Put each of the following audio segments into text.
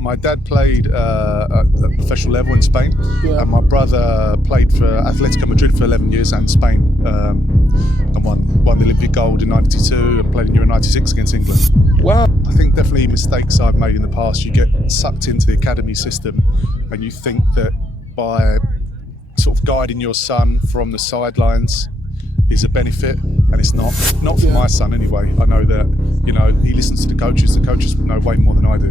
my dad played at a professional level in Spain, and my brother played for Atletico Madrid for 11 years and Spain, and won the Olympic gold in '92 and played in Euro '96 against England. Wow. I think definitely mistakes I've made in the past. You get sucked into the academy system, and you think that by sort of guiding your son from the sidelines is a benefit, and it's not for my son anyway. I know that, he listens to the coaches know way more than I do,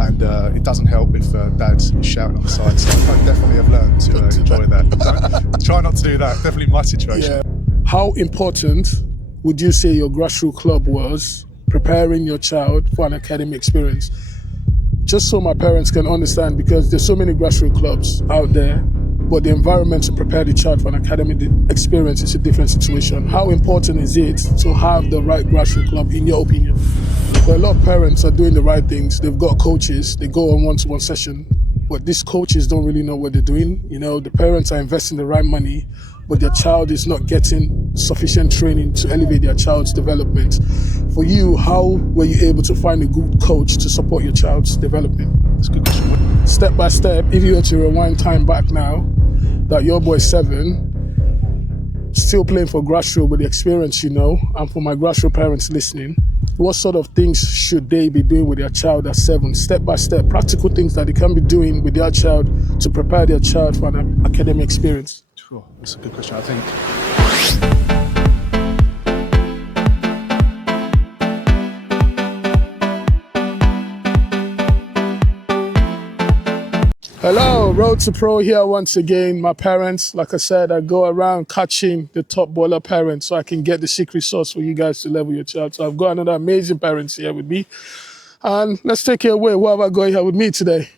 and it doesn't help if dad is shouting on the side, so I definitely have learned to enjoy that. Try not to do that, definitely my situation. How important would you say your grassroots club was preparing your child for an academic experience? Just so my parents can understand, because there's so many grassroots clubs out there, but the environment to prepare the child for an academic experience is a different situation. How important is it to have the right grassroots club, in your opinion? Well, a lot of parents are doing the right things. They've got coaches, they go on one-to-one session, but these coaches don't really know what they're doing. The parents are investing the right money, but their child is not getting sufficient training to elevate their child's development. For you, how were you able to find a good coach to support your child's development? That's a good question. Step by step, if you were to rewind time back now, that your boy's 7, still playing for grassroots with the experience and for my grassroots parents listening, what sort of things should they be doing with their child at 7, step by step, practical things that they can be doing with their child to prepare their child for an academic experience? Sure, that's a good question, I think. Hello, Road to Pro here once again. My parents, like I said, I go around catching the top baller parents so I can get the secret sauce for you guys to level your child. So I've got another amazing parents here with me. And let's take it away. What have I got here with me today?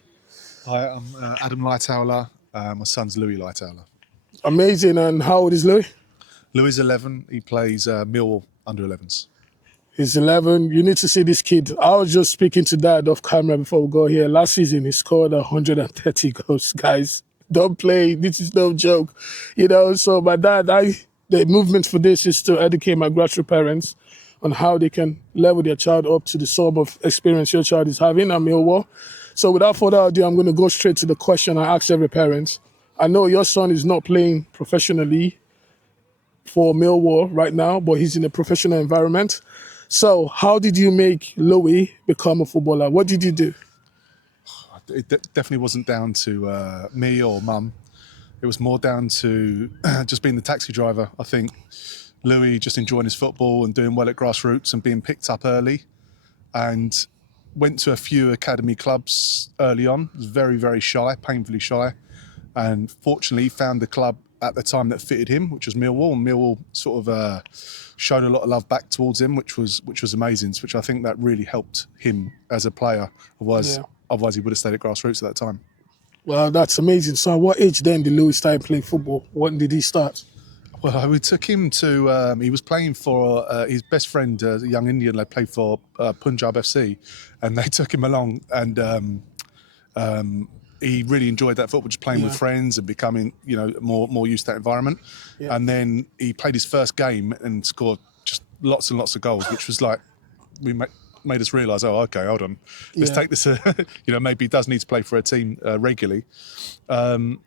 Hi, I'm Adam Lightower. My son's Louis Lightower. Amazing. And how old is Louis? Louis is 11. He plays Millwall under 11s. He's 11. You need to see this kid. I was just speaking to Dad off camera before we go here. Last season, he scored 130 goals. Guys, don't play. This is no joke. So my dad, the movement for this is to educate my grassroots parents on how they can level their child up to the sort of experience your child is having at Millwall. So without further ado, I'm going to go straight to the question I ask every parent. I know your son is not playing professionally for Millwall right now, but he's in a professional environment. So how did you make Louis become a footballer? What did you do? It definitely wasn't down to me or mum. It was more down to just being the taxi driver. I think Louis just enjoying his football and doing well at Grassroots and being picked up early, and went to a few academy clubs early on. Was very, very shy, painfully shy, and fortunately found the club at the time that fitted him, which was Millwall. And Millwall sort of showed a lot of love back towards him, which was amazing. Which I think that really helped him as a player. Otherwise he would have stayed at Grassroots at that time. Well, that's amazing. So at what age then did Louis start playing football? When did he start? Well, we took him to, he was playing for his best friend, a young Indian lad, played for Punjab FC, and they took him along, and he really enjoyed that football, just playing with friends and becoming, more used to that environment. Yeah. And then he played his first game and scored just lots and lots of goals, which was like, made us realise, oh, okay, hold on, let's take this. Maybe he does need to play for a team regularly, and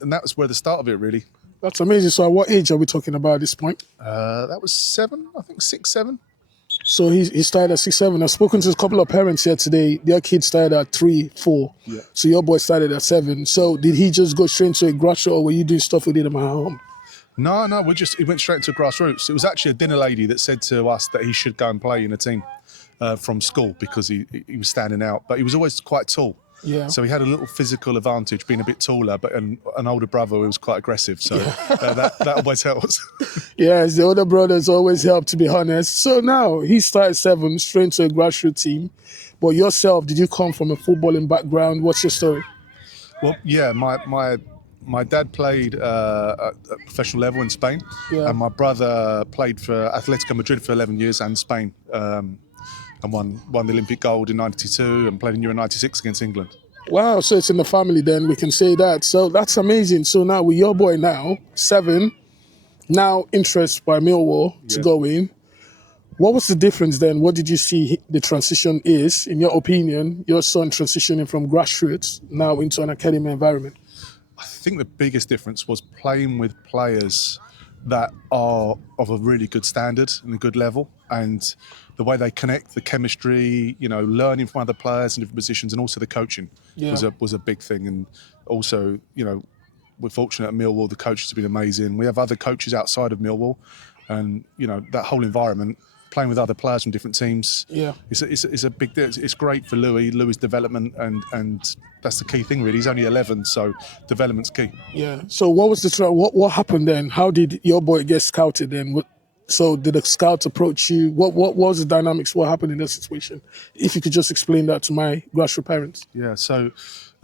that was where the start of it really. That's amazing. So at what age are we talking about at this point? That was 7, I think 6, 7. So he started at 6, 7. I've spoken to a couple of parents here today. Their kids started at 3, 4. Yeah. So your boy started at 7. So did he just go straight into a grassroots, or were you doing stuff with him at home? No, he went straight into Grassroots. It was actually a dinner lady that said to us that he should go and play in a team from school because he was standing out. But he was always quite tall. Yeah. So he had a little physical advantage being a bit taller, but an older brother who was quite aggressive. So that always helps. Yes, the older brothers always help, to be honest. So now he started 7, straight into a grassroots team. But yourself, did you come from a footballing background? What's your story? Well, yeah, my dad played at a professional level in Spain, and my brother played for Atletico Madrid for 11 years and Spain. And won the Olympic gold in '92 and played in Euro '96 against England. Wow, so it's in the family then, we can say that. So that's amazing. So now with your boy now, 7, now interest by Millwall to go in. What was the difference then? What did you see the transition is, in your opinion, your son transitioning from grassroots now into an academy environment? I think the biggest difference was playing with players that are of a really good standard and a good level, and the way they connect, the chemistry, learning from other players in different positions, and also the coaching was a big thing. And also, we're fortunate at Millwall, the coaches have been amazing. We have other coaches outside of Millwall, and that whole environment, playing with other players from different teams, it's a big deal. It's great for Louis' development, and that's the key thing really. He's only 11, so development's key. Yeah. So what was what happened then? How did your boy get scouted then? So did the scouts approach you? What was the dynamics? What happened in that situation? If you could just explain that to my grassroots parents. Yeah. So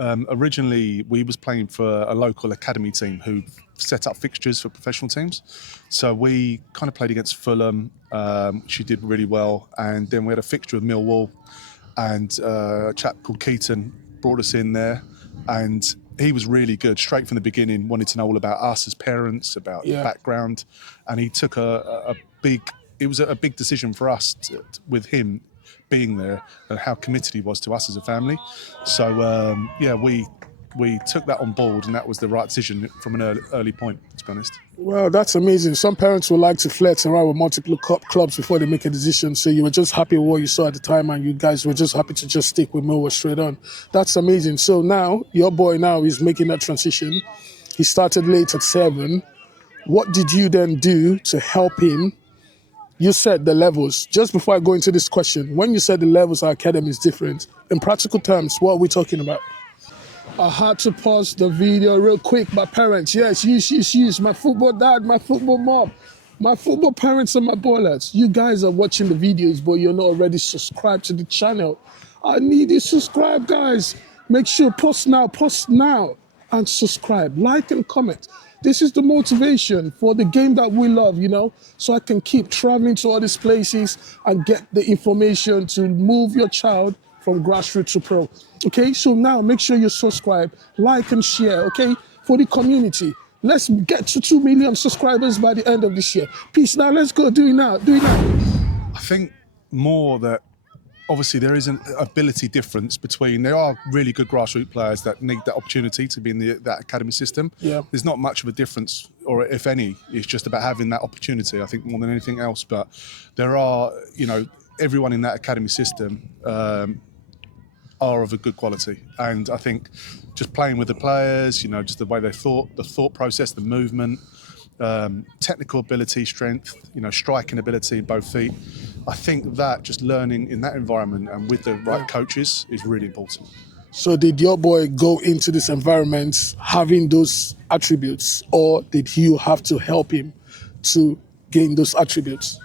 originally we was playing for a local academy team who set up fixtures for professional teams. So we kind of played against Fulham. She did really well, and then we had a fixture with Millwall, and a chap called Keaton brought us in there, and he was really good straight from the beginning, wanted to know all about us as parents, about background, and he took a big decision for us with him being there and how committed he was to us as a family. So we took that on board, and that was the right decision from an early point, to be honest. Well, that's amazing. Some parents would like to flirt around with multiple clubs before they make a decision. So you were just happy with what you saw at the time, and you guys were just happy to just stick with Millwall straight on. That's amazing. So now, your boy now is making that transition. He started late at 7. What did you then do to help him? You said the levels. Just before I go into this question, when you said the levels of academy is different, in practical terms, what are we talking about? I had to pause the video real quick. My parents, yes, use. My football dad, my football mom, my football parents and my ballers. You guys are watching the videos, but you're not already subscribed to the channel. I need you to subscribe, guys. Make sure post now, and subscribe, like and comment. This is the motivation for the game that we love, so I can keep traveling to all these places and get the information to move your child from grassroots to pro. Okay, so now make sure you subscribe, like and share, okay, for the community. Let's get to 2 million subscribers by the end of this year. Peace. Now let's go. Do it now. I think more that obviously there is an ability difference between, there are really good grassroots players that need that opportunity to be in that academy system. Yeah. There's not much of a difference, or if any, it's just about having that opportunity, I think, more than anything else. But there are, everyone in that academy system are of a good quality, and I think just playing with the players, just the way they thought, the thought process, the movement, technical ability, strength, striking ability in both feet. I think that just learning in that environment and with the right coaches is really important. So did your boy go into this environment having those attributes, or did you have to help him to gain those attributes?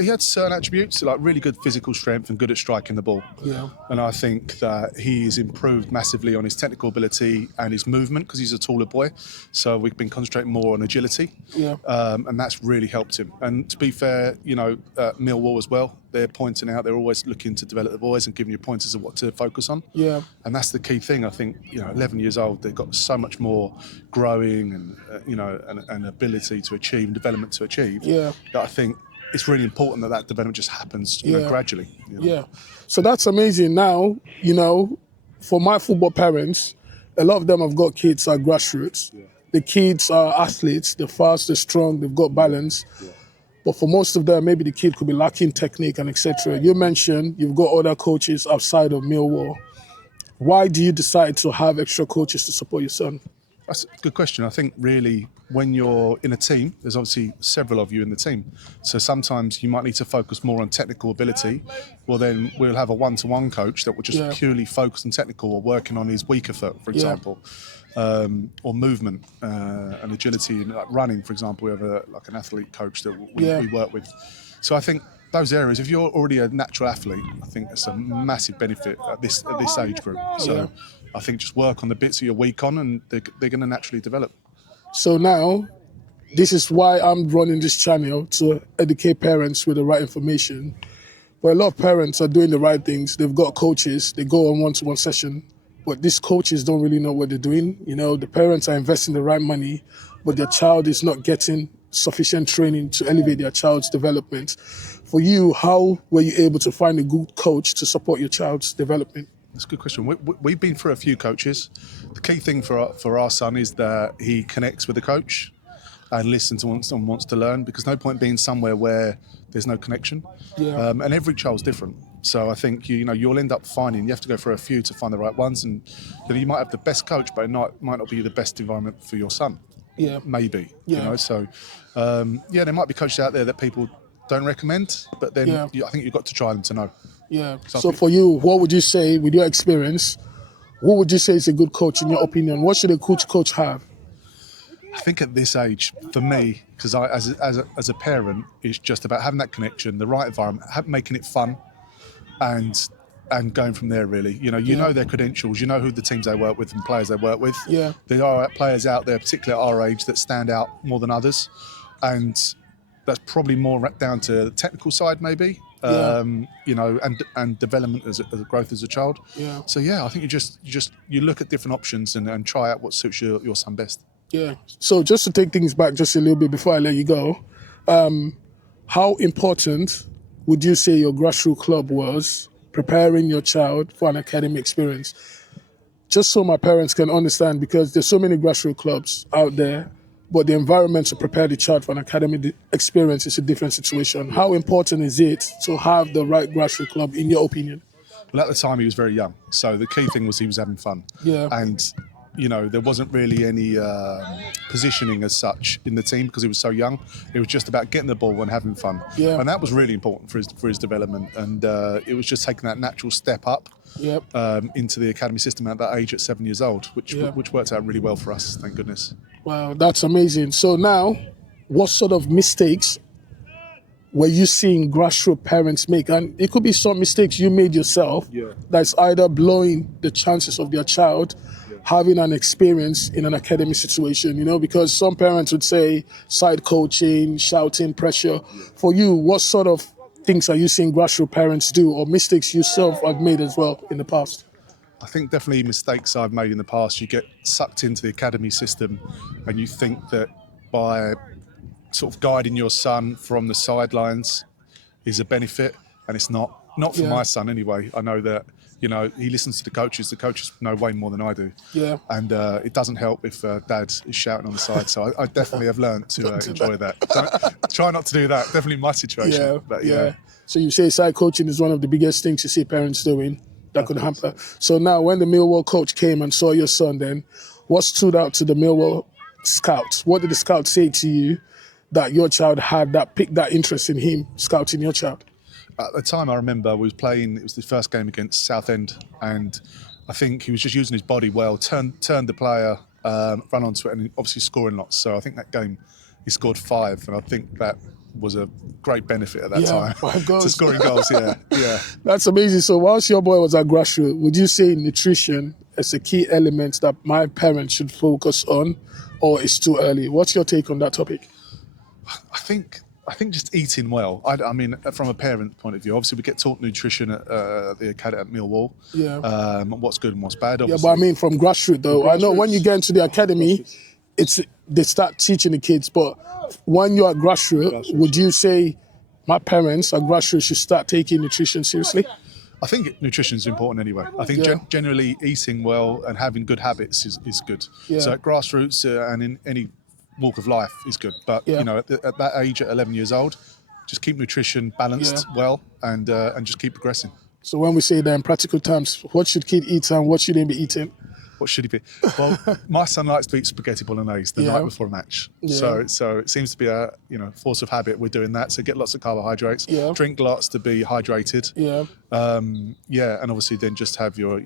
He had certain attributes, like really good physical strength and good at striking the ball. Yeah. And I think that he's improved massively on his technical ability and his movement, because he's a taller boy. So we've been concentrating more on agility. Yeah. And that's really helped him. And to be fair, Millwall as well, they're pointing out, they're always looking to develop the boys and giving you pointers of what to focus on. Yeah. And that's the key thing. I think, 11 years old, they've got so much more growing and, and ability to achieve and development to achieve. Yeah. That I think it's really important that development just happens gradually. Yeah. So that's amazing. Now, for my football parents, a lot of them have got kids at grassroots. Yeah. The kids are athletes, they're fast, they're strong, they've got balance. Yeah. But for most of them, maybe the kid could be lacking technique and etc. You mentioned you've got other coaches outside of Millwall. Why do you decide to have extra coaches to support your son? That's a good question. I think really when you're in a team, there's obviously several of you in the team. So sometimes you might need to focus more on technical ability. Well, then we'll have a one-to-one coach that will just purely focus on technical, or working on his weaker foot, for example, or movement and agility, like running, for example. We have an athlete coach that we work with. So I think those areas, if you're already a natural athlete, I think it's a massive benefit at this age group. So I think just work on the bits that you're weak on, and they're going to naturally develop. So now, this is why I'm running this channel, to educate parents with the right information. But a lot of parents are doing the right things. They've got coaches, they go on one-to-one session, but these coaches don't really know what they're doing. The parents are investing the right money, but their child is not getting sufficient training to elevate their child's development. For you, how were you able to find a good coach to support your child's development? That's a good question. We've been through a few coaches. The key thing for our son is that he connects with the coach and listens and wants to learn, because no point being somewhere where there's no connection. Yeah. And every child's different. So I think you'll end up finding you have to go for a few to find the right ones, and you might have the best coach, but it might not be the best environment for your son. Yeah. Maybe. Yeah. So there might be coaches out there that people don't recommend, but then I think you've got to try them to know. Yeah. So for you, what would you say, with your experience, what would you say is a good coach in your opinion? What should a good coach have? I think at this age, for me, because as a parent, it's just about having that connection, the right environment, making it fun, and going from there. Really, you know their credentials, you know who the teams they work with and players they work with. Yeah. There are players out there, particularly at our age, that stand out more than others, and that's probably more down to the technical side, maybe. And development as a growth as a child. Yeah. So I think you look at different options and try out what suits your son best. Yeah. So just to take things back just a little bit before I let you go, how important would you say your grassroots club was preparing your child for an academy experience? Just so my parents can understand, because there's so many grassroots clubs out there, but the environment to prepare the child for an academy experience is a different situation. How important is it to have the right grassroots club, in your opinion? Well, at the time he was very young, so the key thing was he was having fun. Yeah. And there wasn't really any positioning as such in the team because he was so young. It was just about getting the ball and having fun. Yeah. And that was really important for his development. And it was just taking that natural step up into the academy system at that age at 7 years old, which worked out really well for us, thank goodness. Wow, that's amazing. So now, what sort of mistakes were you seeing grassroots parents make? And it could be some mistakes you made yourself that's either blowing the chances of their child having an experience in an academy situation, because some parents would say side coaching, shouting, pressure. For you, what sort of things are you seeing grassroots parents do, or mistakes yourself have made as well in the past? I think definitely mistakes I've made in the past. You get sucked into the academy system and you think that by sort of guiding your son from the sidelines is a benefit, and it's not. Not for my son anyway. I know that, he listens to the coaches. The coaches know way more than I do. Yeah. And it doesn't help if dad is shouting on the side. So I definitely have learned to enjoy that. Try not to do that. Definitely in my situation. Yeah. But So you say side coaching is one of the biggest things you see parents doing that could hamper. So now when the Millwall coach came and saw your son then, what stood out to the Millwall scouts? What did the scouts say to you that your child had that piqued that interest in him scouting your child? At the time, I remember we was playing. It was the first game against Southend, and I think he was just using his body well. Turned the player, ran onto it, and obviously scoring lots. So I think that game he scored 5, and I think that was a great benefit at that time 5 goals. to scoring goals. Yeah. That's amazing. So whilst your boy was at Grassroots, would you say nutrition is a key element that my parents should focus on, or it's too early? What's your take on that topic? I think just eating well. I mean, from a parent point of view, obviously we get taught nutrition at the academy at Millwall. Yeah. What's good and what's bad. Obviously. Yeah, but I mean from grassroots though. I know when you get into the academy, they start teaching the kids. But when you're at grassroots, would you say my parents at grassroots should start taking nutrition seriously? I think nutrition is important anyway. I think generally eating well and having good habits is good. Yeah. So at grassroots and in any walk of life is good, but at that age, at 11 years old, just keep nutrition balanced well and just keep progressing. So when we say that in practical terms, what should kid eat and what should they be eating? What should he be? Well, my son likes to eat spaghetti bolognese the night before a match. Yeah. So it seems to be a force of habit. We're doing that. So get lots of carbohydrates. Yeah. Drink lots to be hydrated. Yeah. And obviously then just have your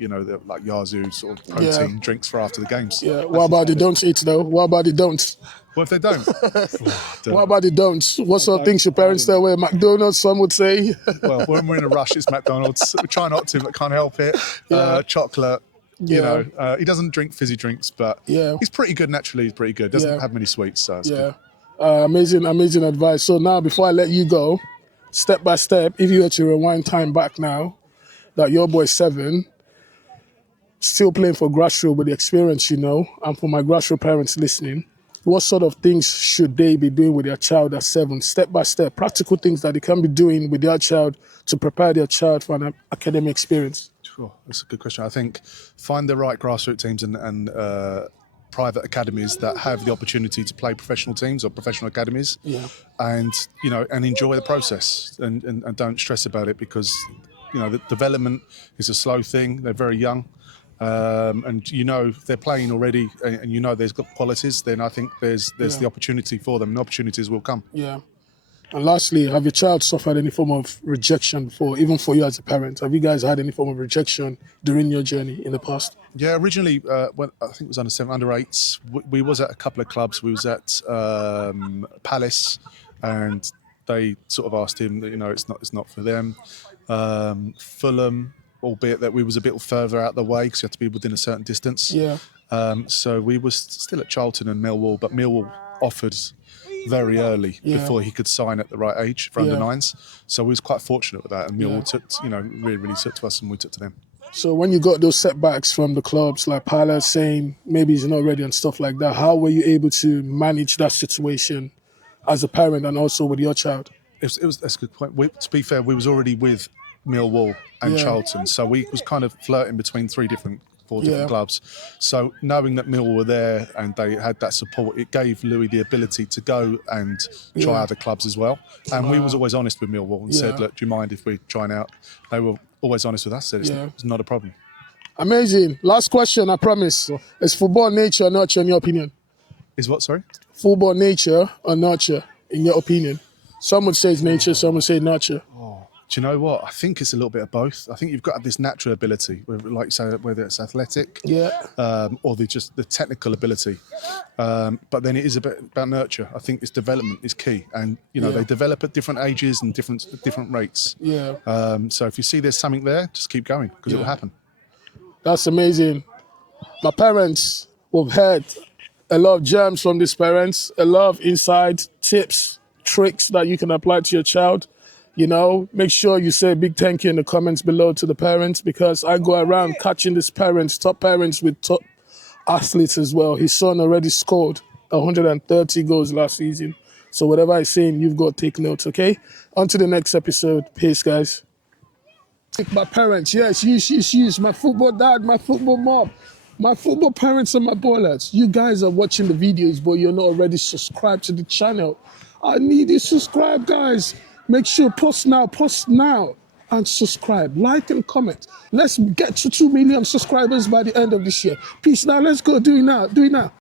like Yazoo sort of protein drinks for after the games. Yeah. What about the don'ts eat though? What about the don'ts? What if they don't? What about the don'ts? What sort of things your parents stay away? McDonald's, some would say. Well, when we're in a rush, it's McDonald's. We try not to, but can't help it. Chocolate. He doesn't drink fizzy drinks, but he's pretty good naturally. He's pretty good. Doesn't have many sweets, so it's good. Amazing advice. So now, before I let you go, step by step, if you were to rewind time back now, that your boy 7, still playing for Grassroots with the experience and for my Grassroots parents listening, what sort of things should they be doing with their child at 7, step by step, practical things that they can be doing with their child to prepare their child for an academic experience? Sure, that's a good question. I think find the right grassroots teams and private academies that have the opportunity to play professional teams or professional academies, and and enjoy the process and don't stress about it, because the development is a slow thing. They're very young, and if they're playing already and there's got qualities, then I think there's the opportunity for them, and opportunities will come. Yeah. And lastly, have your child suffered any form of rejection before, even for you as a parent? Have you guys had any form of rejection during your journey in the past? Yeah, originally, when I think it was under 7, under 8s, we was at a couple of clubs. We was at Palace, and they sort of asked him that it's not for them. Fulham, albeit that we was a bit further out the way because you had to be within a certain distance. Yeah. So we was still at Charlton and Millwall, but Millwall offered very early before he could sign at the right age for under 9s. So we was quite fortunate with that, and Millwall took, really took to us, and we took to them. So when you got those setbacks from the clubs like Palace saying maybe he's not ready and stuff like that, how were you able to manage that situation as a parent and also with your child? That's a good point. To be fair, we was already with Millwall and Charlton, so we was kind of flirting between 4 different clubs. So knowing that Millwall were there and they had that support, it gave Louis the ability to go and try other clubs as well. And we was always honest with Millwall and said, look, do you mind if we trying out? They were always honest with us, said it's not a problem. Amazing. Last question, I promise. Is football nature or nurture in your opinion? Is what, sorry? Football nature or nurture in your opinion? Some would say it's nature, some would say nurture. Do you know what? I think it's a little bit of both. I think you've got this natural ability, like you say, whether it's athletic, or the technical ability. But then it is a bit about nurture. I think this development is key, and they develop at different ages and different rates. So if you see there's something there, just keep going, because it will happen. That's amazing. My parents, we've heard a lot of gems from these parents, a lot of inside tips, tricks that you can apply to your child. Make sure you say a big thank you in the comments below to the parents, because I go around catching these parents, top parents with top athletes as well. His son already scored 130 goals last season. So whatever I'm saying, you've got to take notes, okay? On to the next episode. Peace, guys. My parents, yes, use my football dad, my football mom, my football parents and my ballers. You guys are watching the videos, but you're not already subscribed to the channel. I need you to subscribe, guys. Make sure post now and subscribe, like and comment. Let's get to 2 million subscribers by the end of this year. Peace now, let's go, do it now.